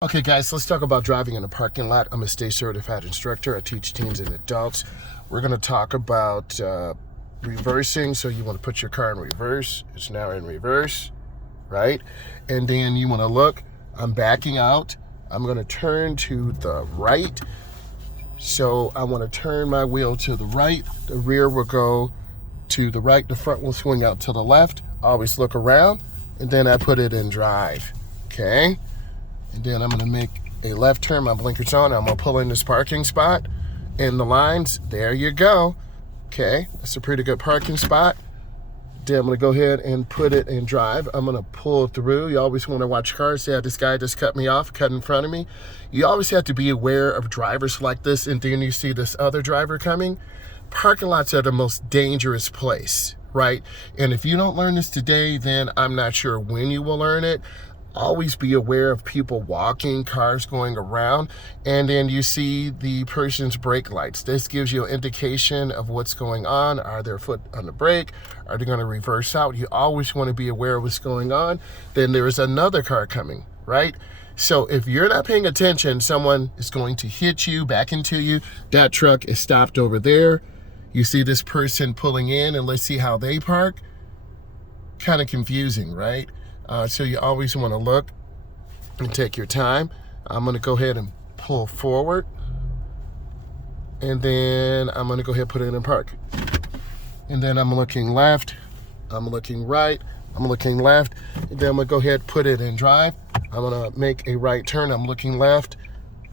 Okay guys, let's talk about driving in a parking lot. I'm a state certified instructor. I teach teens and adults. We're going to talk about reversing. So you want to put your car in reverse. It's now in reverse, right? And then you want to look, I'm backing out. I'm going to turn to the right. So I want to turn my wheel to the right. The rear will go to the right. The front will swing out to the left. Always look around. And then I put it in drive, okay? And then I'm gonna make a left turn, my blinkers on. I'm gonna pull in this parking spot in the lines. There you go. Okay, that's a pretty good parking spot. Then I'm gonna go ahead and put it in drive. I'm gonna pull through. You always wanna watch cars. Yeah, this guy just cut me off, cut in front of me. You always have to be aware of drivers like this, and then you see this other driver coming. Parking lots are the most dangerous place, right? And if you don't learn this today, then I'm not sure when you will learn it. Always be aware of people walking, cars going around, and then you see the person's brake lights. This gives you an indication of what's going on. Are their foot on the brake? Are they going to reverse out? You always want to be aware of what's going on. Then there is another car coming, right? So if you're not paying attention, someone is going to hit you, back into you. That truck is stopped over there. You see this person pulling in, and let's see how they park. Kind of confusing, right? So you always want to look and take your time. I'm going to go ahead and pull forward. And then I'm going to go ahead and put it in park. And then I'm looking left. I'm looking right. I'm looking left. And then I'm going to go ahead and put it in drive. I'm going to make a right turn. I'm looking left.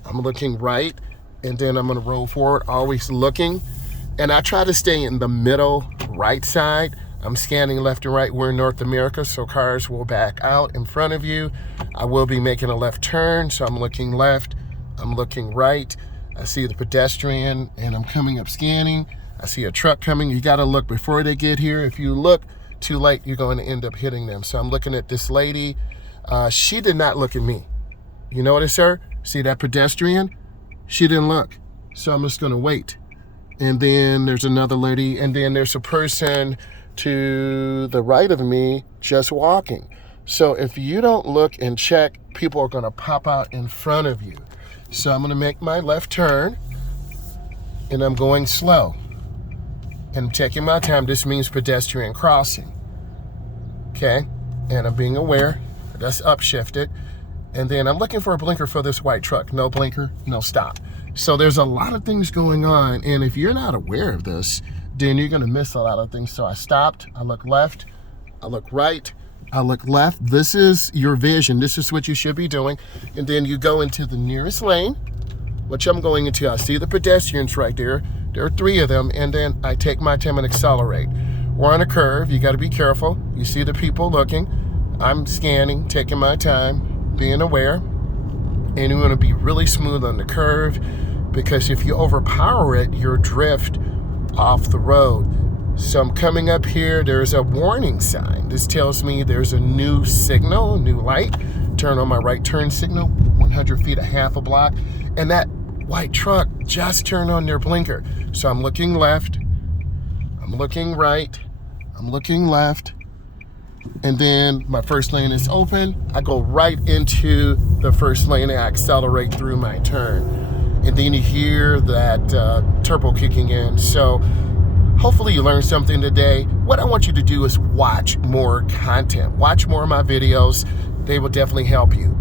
I'm looking right. And then I'm going to roll forward, always looking. And I try to stay in the middle right side. I'm scanning left and right. We're in North America, so cars will back out in front of you. I will be making a left turn, so I'm looking left, I'm looking right. I see the pedestrian, and I'm coming up scanning. I see a truck coming. You gotta look before they get here. If you look too late, you're going to end up hitting them. So I'm looking at this lady. She did not look at me. You notice her? See that pedestrian? She didn't look. So I'm just gonna wait. And then there's another lady, and then there's a person to the right of me just walking. So if you don't look and check, people are going to pop out in front of you. So I'm going to make my left turn, and I'm going slow and taking my time. This means pedestrian crossing, okay? And I'm being aware. That's upshifted. And then I'm looking for a blinker for this white truck. No blinker, no stop. So there's a lot of things going on, and if you're not aware of this, then you're gonna miss a lot of things. So I stopped, I look left, I look right, I look left. This is your vision. This is what you should be doing. And then you go into the nearest lane, which I'm going into. I see the pedestrians right there. There are 3 of them. And then I take my time and accelerate. We're on a curve. You gotta be careful. You see the people looking. I'm scanning, taking my time, being aware. And you wanna be really smooth on the curve, because if you overpower it, you'll drift off the road. So I'm coming up here. There's a warning sign. This tells me there's a new signal, new light. Turn on my right turn signal, 100 feet, a half a block. And that white truck just turned on their blinker. So I'm looking left, I'm looking right, I'm looking left. And then my first lane is open. I go right into the first lane and I accelerate through my turn. And then you hear that turbo kicking in. So hopefully you learned something today. What I want you to do is watch more content. Watch more of my videos. They will definitely help you.